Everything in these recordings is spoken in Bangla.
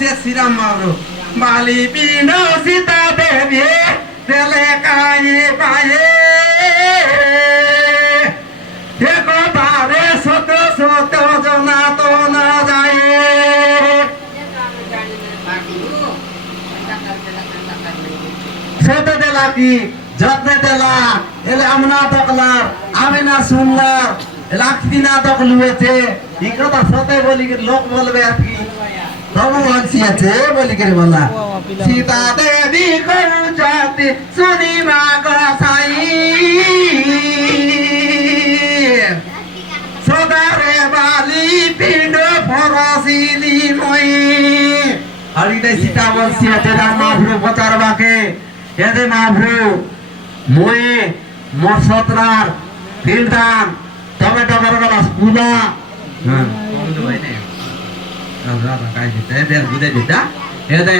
से श्रीराम मारो बाली पीनो सीता देवी तेले काई पाए देखो तारे सोतो सोतो जना तो न जाए सोतो देला की जत्ने देला एले अमना तकलार आमे ना सुनलार लाखती ना तक लुए थे इनको तो सोते बोली के लोग बोल रहे आपकी तब वो अच्छी अच्छे बोली के बोला सीता देवी कर जाती सुनी माँ का साई सोदारे बाली पिंडो फरासीली मोई हरिदे सीता बोलती है तेरा माभरू बचार बाके ये दे माभरू मोए मोरसोत्रार फिल्डान टमेटो गरगला स्कूला हां तो भाई ने राजा काय दिते बेर बुदे दिता हे दे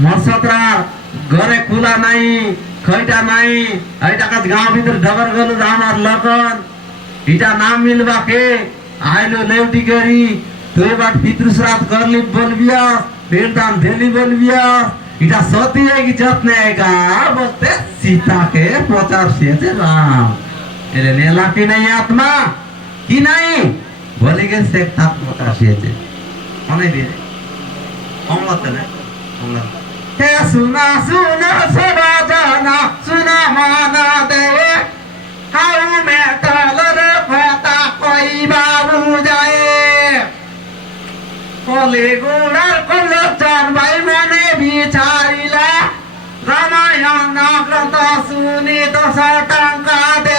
मरसत्रा घरे कुला नाही खैटा नाही आइटा का गांव भीतर डबर गलु रामार लगन इटा नाम मिलबा के आइलो लेवटी गरी तोय बाट पितृ श्राद्ध करली बोलबिया बेरदान देली बोलबिया इटा सती है कि जतने आएगा बोलते सीता के प्रचार से राम एले नेला की नहीं आत्मा की नहीं बोली के से ताप मता से অনেক দিন অমলাতে না অমলা হে সুনা সুনা সবা জানা সুনা মানা দে হাউ মে তালর ফাতা কই বাবু যায় কলে গোড়ার কলে চার ভাই মনে বিচারিলা রামায়ণ গ্রন্থ শুনি 10 টাকা দে